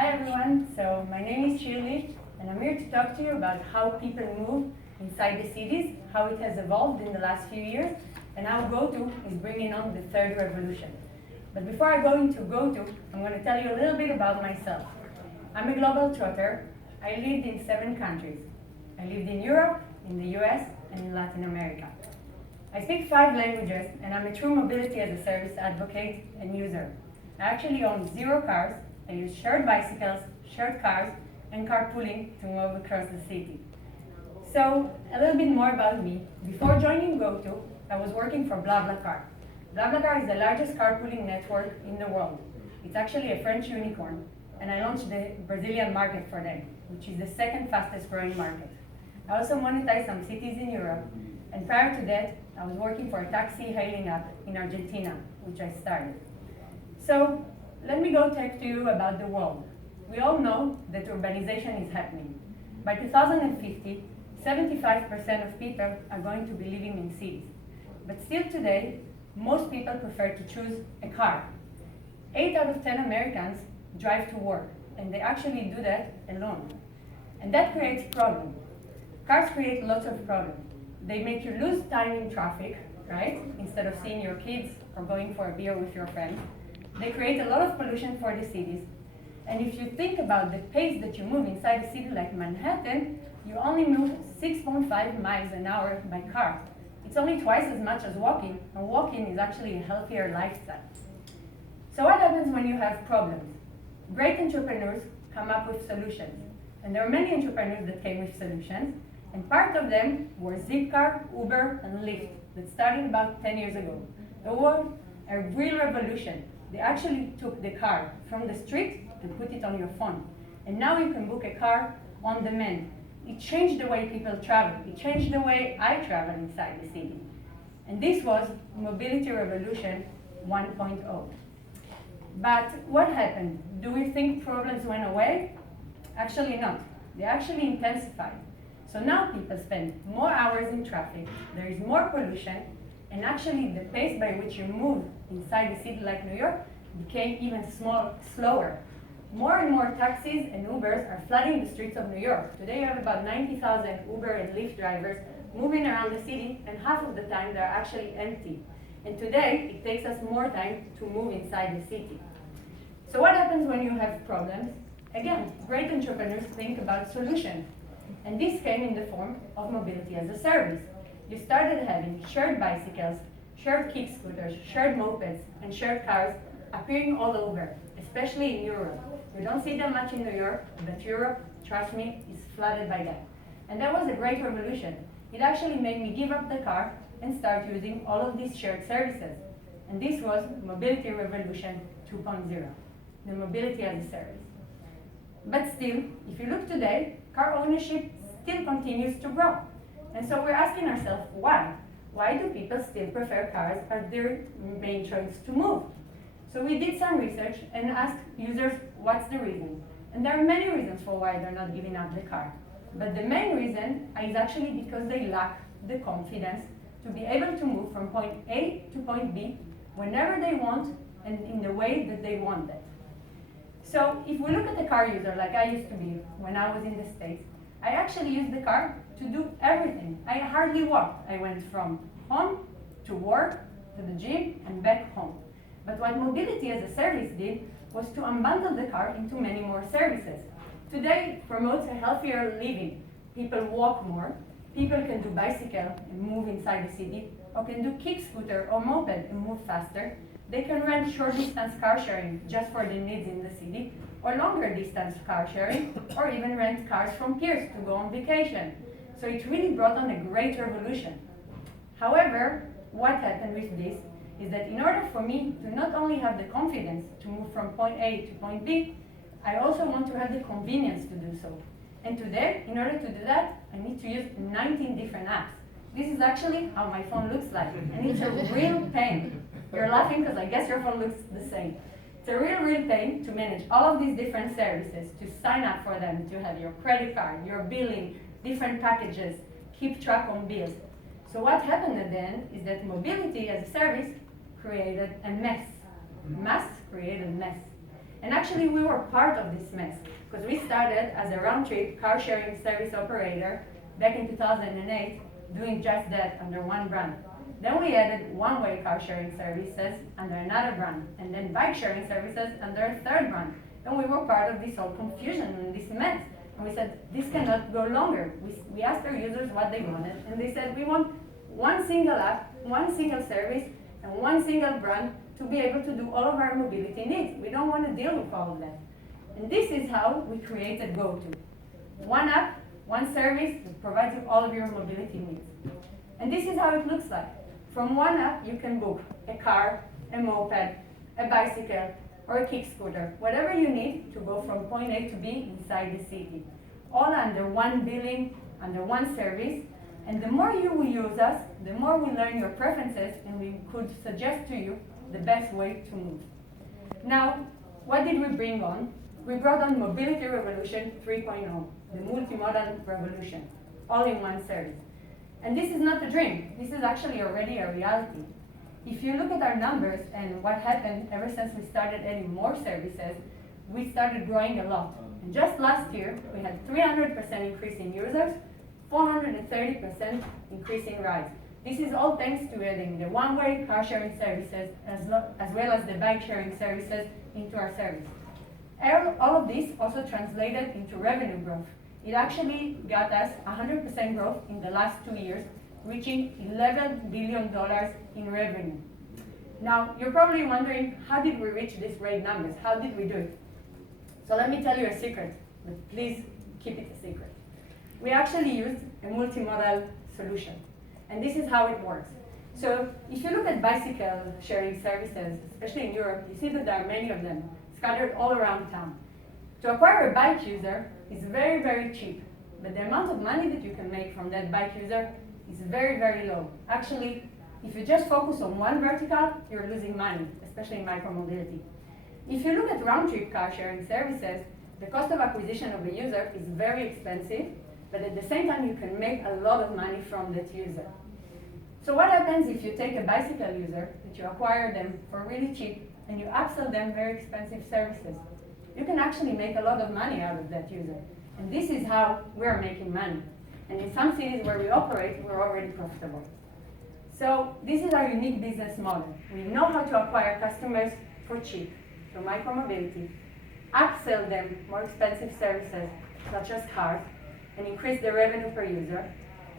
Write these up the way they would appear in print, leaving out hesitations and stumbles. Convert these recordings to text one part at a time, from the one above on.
Hi everyone, so my name is Shirly and I'm here to talk to you about how people move inside the cities, how it has evolved in the last few years, and how GoTo is bringing on the third revolution. But before I go into GoTo, I'm going to tell you a little bit about myself. I'm a global trotter. I lived in 7 countries. I lived in Europe, in the US, and in Latin America. I speak 5 languages, and I'm a true mobility as a service advocate and user. I actually own 0 cars. I use shared bicycles, shared cars, and carpooling to move across the city. So, a little bit more about me. Before joining GoTo, I was working for BlaBlaCar. BlaBlaCar is the largest carpooling network in the world. It's actually a French unicorn, and I launched the Brazilian market for them, which is the 2nd fastest growing market. I also monetize some cities in Europe, and prior to that, I was working for a taxi hailing app in Argentina, which I started. So, let me go talk to you about the world. We all know that urbanization is happening. By 2050, 75% of people are going to be living in cities. But still today, most people prefer to choose a car. 8 out of 10 Americans drive to work, and they actually do that alone. And that creates problems. Cars create lots of problems. They make you lose time in traffic, right? Instead of seeing your kids or going for a beer with your friends. They create a lot of pollution for the cities. And if you think about the pace that you move inside a city like Manhattan, you only move 6.5 miles an hour by car. It's only twice as much as walking, and walking is actually a healthier lifestyle. So what happens when you have problems? Great entrepreneurs come up with solutions. And there are many entrepreneurs that came with solutions, and part of them were Zipcar, Uber, and Lyft that started about 10 years ago. It was a real revolution. They actually took the car from the street and put it on your phone. And now you can book a car on demand. It changed the way people travel. It changed the way I travel inside the city. And this was Mobility Revolution 1.0. But what happened? Do we think problems went away? Actually not. They actually intensified. So now people spend more hours in traffic, there is more pollution, and actually the pace by which you move inside a city like New York became even slower. More and more taxis and Ubers are flooding the streets of New York. Today you have about 90,000 Uber and Lyft drivers moving around the city, and half of the time they're actually empty. And today it takes us more time to move inside the city. So what happens when you have problems? Again, great entrepreneurs think about solutions. And this came in the form of mobility as a service. You started having shared bicycles, shared kick scooters, shared mopeds, and shared cars appearing all over, especially in Europe. We don't see them much in New York, but Europe, trust me, is flooded by them. And that was a great revolution. It actually made me give up the car and start using all of these shared services. And this was Mobility Revolution 2.0, the mobility as a service. But still, if you look today, car ownership still continues to grow. And so we're asking ourselves, why? Why do people still prefer cars as their main choice to move? So we did some research and asked users, what's the reason? And there are many reasons for why they're not giving up the car. But the main reason is actually because they lack the confidence to be able to move from point A to point B whenever they want and in the way that they want it. So if we look at the car user like I used to be when I was in the States, I actually used the car to do everything. I hardly walked. I went from home to work, to the gym, and back home. But what mobility as a service did was to unbundle the car into many more services. Today, it promotes a healthier living. People walk more, people can do bicycle and move inside the city, or can do kick scooter or moped and move faster. They can rent short distance car sharing just for their needs in the city, or longer distance car sharing, or even rent cars from peers to go on vacation. So it really brought on a great revolution. However, what happened with this is that in order for me to not only have the confidence to move from point A to point B, I also want to have the convenience to do so. And today, in order to do that, I need to use 19 different apps. This is actually how my phone looks like, and it's a real pain. You're laughing because I guess your phone looks the same. It's a real pain to manage all of these different services, to sign up for them, to have your credit card, your billing, different packages, keep track on bills. So what happened at the end is that mobility as a service created a mess. MaaS created a mess. And actually, we were part of this mess, because we started as a round-trip car-sharing service operator back in 2008, doing just that under one brand. Then we added one-way car-sharing services under another brand, and then bike-sharing services under a third brand. And we were part of this whole confusion and this mess. And we said, this cannot go longer. We asked our users what they wanted, and they said, we want one single app, one single service, and one single brand to be able to do all of our mobility needs. We don't want to deal with all of that. And this is how we created GoTo. One app, one service that provides you all of your mobility needs. And this is how it looks like. From one app, you can book a car, a moped, a bicycle, or a kick scooter, whatever you need to go from point A to B inside the city. All under one billing, under one service. And the more you will use us, the more we learn your preferences, and we could suggest to you the best way to move. Now, what did we bring on? We brought on Mobility Revolution 3.0, the multimodal revolution, all in one service. And this is not a dream. This is actually already a reality. If you look at our numbers and what happened ever since we started adding more services, we started growing a lot. And just last year, we had 300% increase in users, 430% increase in rides. This is all thanks to adding the one-way car-sharing services as well as the bike-sharing services into our service. All of this also translated into revenue growth. It actually got us 100% growth in the last 2 years, reaching $11 billion in revenue. Now, you're probably wondering, how did we reach these great numbers? How did we do it? So let me tell you a secret, but please keep it a secret. We actually used a multimodal solution, and this is how it works. So if you look at bicycle sharing services, especially in Europe, you see that there are many of them scattered all around town. To acquire a bike user is very, very cheap, but the amount of money that you can make from that bike user is very, very low. Actually, if you just focus on one vertical, you're losing money, especially in micromobility. If you look at round-trip car-sharing services, the cost of acquisition of a user is very expensive, but at the same time, you can make a lot of money from that user. So what happens if you take a bicycle user, that you acquire them for really cheap, and you upsell them very expensive services? You can actually make a lot of money out of that user. And this is how we're making money. And in some cities where we operate, we're already profitable. So this is our unique business model. We know how to acquire customers for cheap, through micromobility, upsell them more expensive services, such as cars, and increase the revenue per user,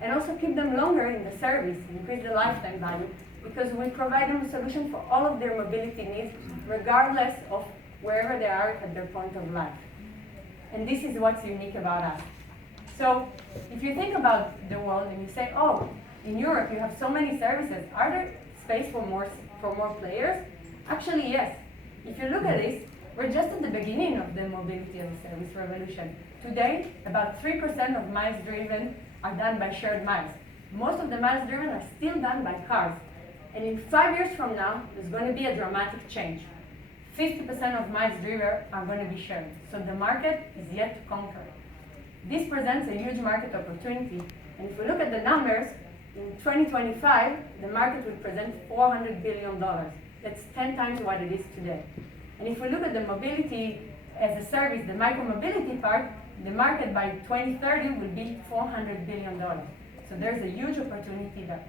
and also keep them longer in the service, increase the lifetime value, because we provide them a solution for all of their mobility needs, regardless of wherever they are at their point of life. And this is what's unique about us. So if you think about the world and you say, oh, in Europe you have so many services, are there space for more players? Actually, yes. If you look at this, we're just at the beginning of the mobility as a service revolution. Today, about 3% of miles driven are done by shared miles. Most of the miles driven are still done by cars. And in 5 years from now, there's going to be a dramatic change. 50% of miles driven are going to be shared. So the market is yet to conquer. This presents a huge market opportunity. And if we look at the numbers, in 2025, the market will present $400 billion. That's 10 times what it is today. And if we look at the mobility as a service, the micromobility part, the market by 2030 will be $400 billion. So there's a huge opportunity there.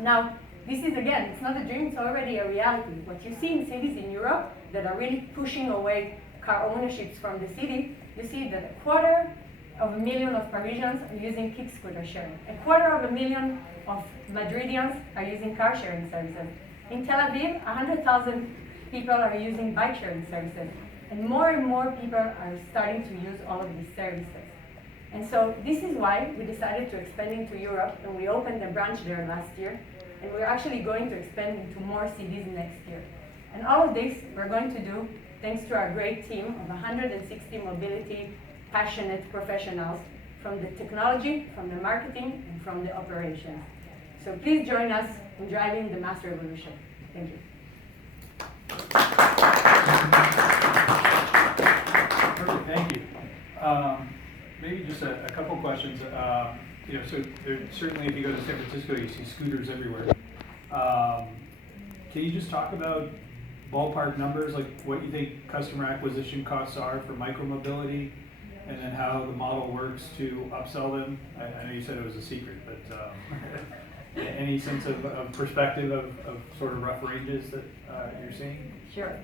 Now, this is, again, it's not a dream, it's already a reality. What you see in cities in Europe that are really pushing away car ownerships from the city, you see that 250,000 of Parisians are using kick scooter sharing. 250,000 of Madridians are using car sharing services. In Tel Aviv, 100,000 people are using bike sharing services. And more people are starting to use all of these services. And so this is why we decided to expand into Europe, and we opened a branch there last year. And we're actually going to expand into more cities next year. And all of this we're going to do thanks to our great team of 160 mobility passionate professionals from the technology, from the marketing, and from the operations. So please join us in driving the MaaS revolution. Thank you. Perfect, thank you. Maybe just a couple questions. So certainly if you go to San Francisco, you see scooters everywhere. Can you just talk about ballpark numbers, like what you think customer acquisition costs are for micromobility, and then how the model works to upsell them? I know you said it was a secret, but any sense of perspective of sort of rough ranges that you're seeing? Sure.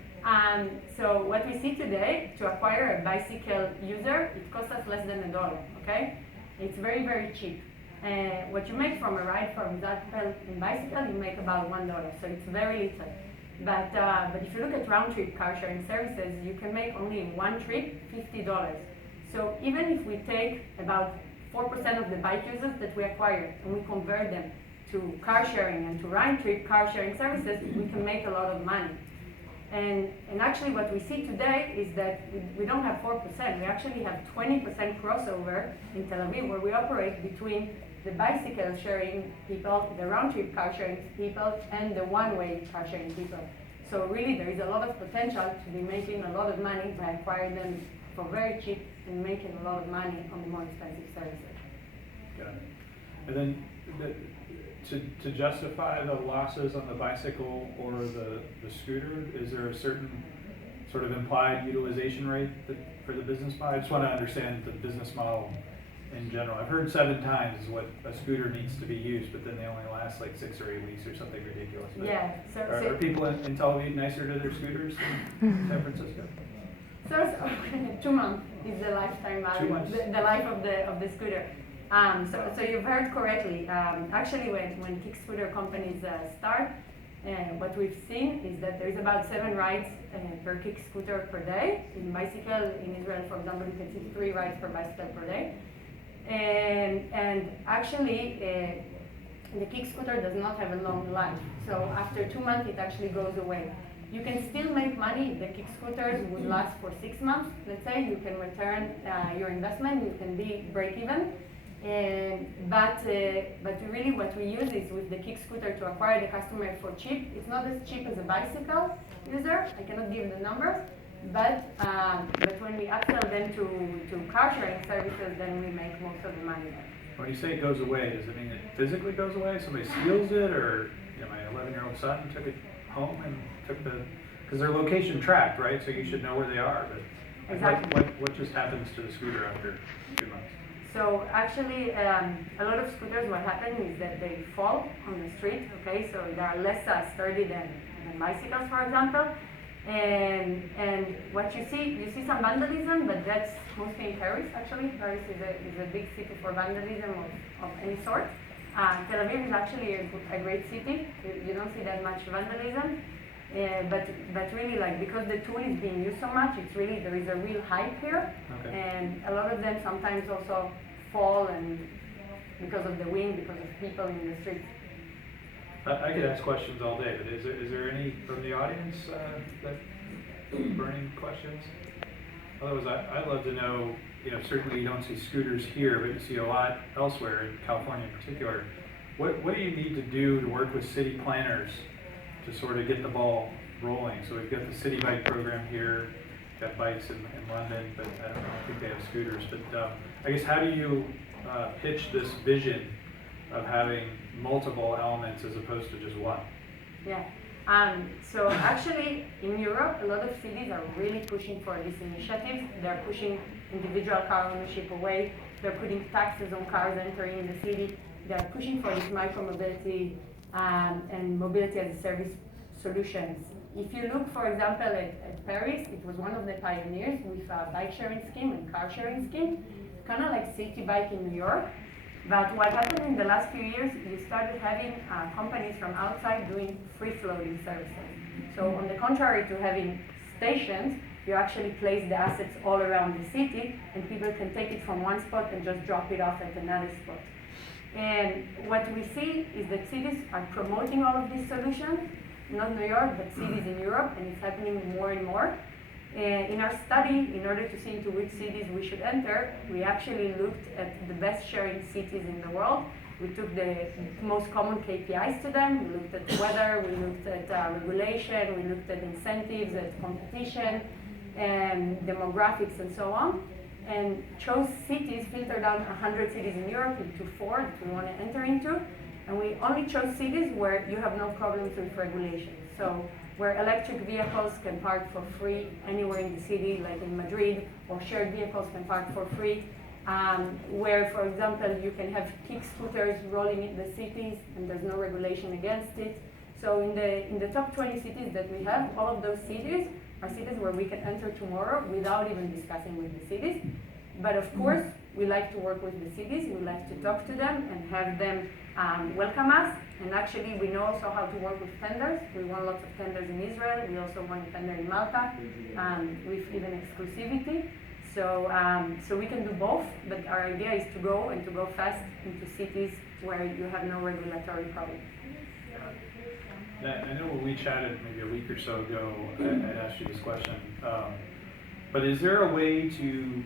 So what we see today, to acquire a bicycle user, it costs us less than $1, okay? It's very, very cheap. What you make from a ride, for example, in bicycle, you make about $1, so it's very little. But if you look at round-trip car sharing services, you can make only in one trip $50. So even if we take about 4% of the bike users that we acquire and we convert them to car sharing and to round-trip car sharing services, we can make a lot of money. And actually what we see today is that we don't have 4%, we actually have 20% crossover in Tel Aviv, where we operate between the bicycle sharing people, the round-trip car sharing people, and the one-way car sharing people. So really there is a lot of potential to be making a lot of money by acquiring them for very cheap and making a lot of money on the more expensive services. Got it. And then to justify the losses on the bicycle or the scooter, is there a certain sort of implied utilization rate for the business model? I just want to understand the business model in general. I've heard 7 times is what a scooter needs to be used, but then they only last like 6 or 8 weeks or something ridiculous. But yeah. are people in Tel Aviv nicer to their scooters than San Francisco? So 2 months is the lifetime value, 2 months. the life of the scooter. So you've heard correctly. Actually, when kick scooter companies start, what we've seen is that there's about 7 rides per kick scooter per day. In bicycle, in Israel, for example, you can see 3 rides per bicycle per day. And actually, the kick scooter does not have a long life. So after 2 months, it actually goes away. You can still make money if the kick scooters would last for 6 months. Let's say you can return your investment, you can be break even. But really what we use is with the kick scooter to acquire the customer for cheap. It's not as cheap as a bicycle user. I cannot give the numbers. But when we upsell them to car sharing services, then we make most of the money there. When you say it goes away, does it mean it physically goes away? Somebody steals it, or my 11-year-old son took it home and took because they're location tracked, right? So you should know where they are. But exactly. What just happens to the scooter after 2 months? So actually, a lot of scooters, what happens is that they fall on the street, okay? So they are less sturdy than bicycles, for example. And what you see some vandalism, but that's mostly in Paris, actually. Paris is a big city for vandalism of any sort. Tel Aviv is actually a great city. You don't see that much vandalism. But really, like, because the tool is being used so much, it's really, there is a real hype here. Okay. And a lot of them sometimes also fall, and because of the wind, because of people in the streets. I could ask questions all day, but is there any from the audience burning questions? Otherwise, I'd love to know, certainly you don't see scooters here, but you see a lot elsewhere, in California in particular. What do you need to do to work with city planners to sort of get the ball rolling? So we've got the city bike program here, got bikes in London, but I don't think they have scooters. But I guess how do you pitch this vision of having multiple elements as opposed to just one? Yeah. So actually, in Europe, a lot of cities are really pushing for these initiatives. They're pushing individual car ownership away. They're putting taxes on cars entering the city. They're pushing for this micromobility and mobility as a service solutions. If you look, for example, at Paris, it was one of the pioneers with a bike sharing scheme and car sharing scheme, kind of like City Bike in New York. But what happened in the last few years, you started having companies from outside doing free-floating services. So on the contrary to having stations, you actually place the assets all around the city, and people can take it from one spot and just drop it off at another spot. And what we see is that cities are promoting all of these solutions, not New York, but cities in Europe, and it's happening more and more. In our study, in order to see into which cities we should enter, we actually looked at the best sharing cities in the world. We took the most common KPIs to them. We looked at weather, we looked at regulation, we looked at incentives, at competition, and demographics, and so on. And chose cities, filtered down 100 cities in Europe into 4 that we want to enter into. And we only chose cities where you have no problems with regulation. So where electric vehicles can park for free anywhere in the city, like in Madrid, or shared vehicles can park for free. Where, for example, you can have kick scooters rolling in the cities and there's no regulation against it. So in the top 20 cities that we have, all of those cities are cities where we can enter tomorrow without even discussing with the cities. But of course, we like to work with the cities, we like to talk to them and have them welcome us. And actually, we know also how to work with tenders. We won lots of tenders in Israel. We also won a tender in Malta with even exclusivity. So we can do both, but our idea is to go and to go fast into cities where you have no regulatory problem. I know when we chatted maybe a week or so ago, I'd asked you this question. But is there a way to,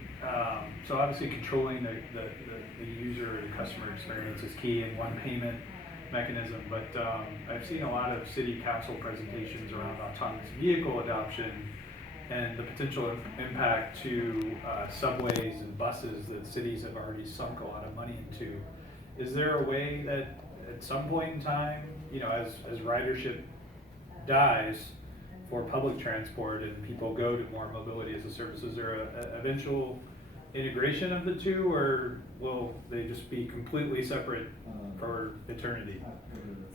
so obviously controlling the user or the customer experience is key in one payment mechanism, but I've seen a lot of city council presentations around autonomous vehicle adoption and the potential impact to subways and buses that cities have already sunk a lot of money into. Is there a way that at some point in time, as ridership dies for public transport and people go to more mobility as a service, is there a eventual integration of the two, or will they just be completely separate for eternity?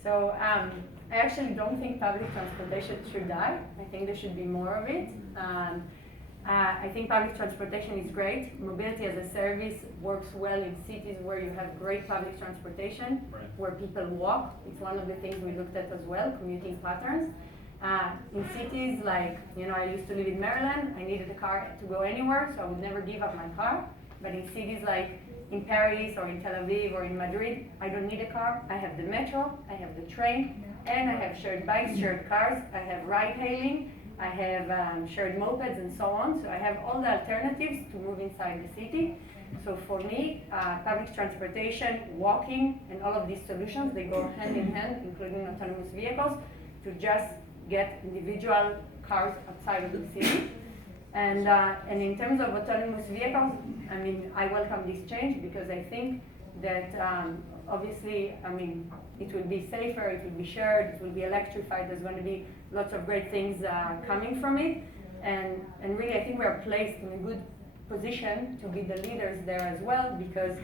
So I actually don't think public transportation should die. I think there should be more of it. I think public transportation is great. Mobility as a service works well in cities where you have great public transportation, Right. where people walk. It's one of the things we looked at as well, commuting patterns. In cities like, I used to live in Maryland, I needed a car to go anywhere, so I would never give up my car. But in cities like in Paris or in Tel Aviv or in Madrid, I don't need a car. I have the metro, I have the train, and I have shared bikes, shared cars, I have ride hailing, I have shared mopeds and so on. So I have all the alternatives to move inside the city. So for me, public transportation, walking, and all of these solutions, they go hand in hand, including autonomous vehicles, to just get individual cars outside of the city. And in terms of autonomous vehicles, I welcome this change because I think that obviously, it will be safer, it will be shared, it will be electrified. There's going to be lots of great things coming from it. And really, I think we are placed in a good position to be the leaders there as well, because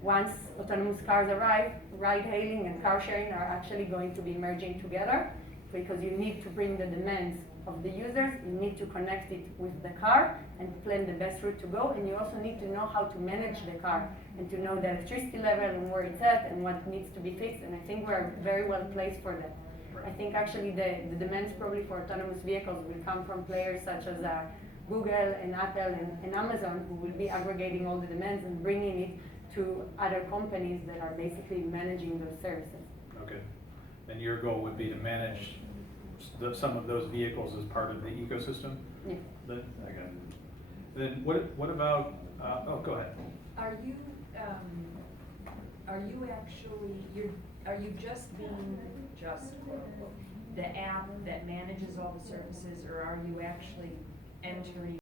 once autonomous cars arrive, ride hailing and car sharing are actually going to be merging together, because you need to bring the demands of the users, you need to connect it with the car and plan the best route to go, and you also need to know how to manage the car and to know the electricity level and where it's at and what needs to be fixed, and I think we're very well placed for that. Right. I think actually the demands probably for autonomous vehicles will come from players such as Google and Apple and Amazon, who will be aggregating all the demands and bringing it to other companies that are basically managing those services. Okay. And your goal would be to manage some of those vehicles as part of the ecosystem? Yeah. Okay. Then what about, go ahead. Are you just being quote unquote, the app that manages all the services, or are you actually entering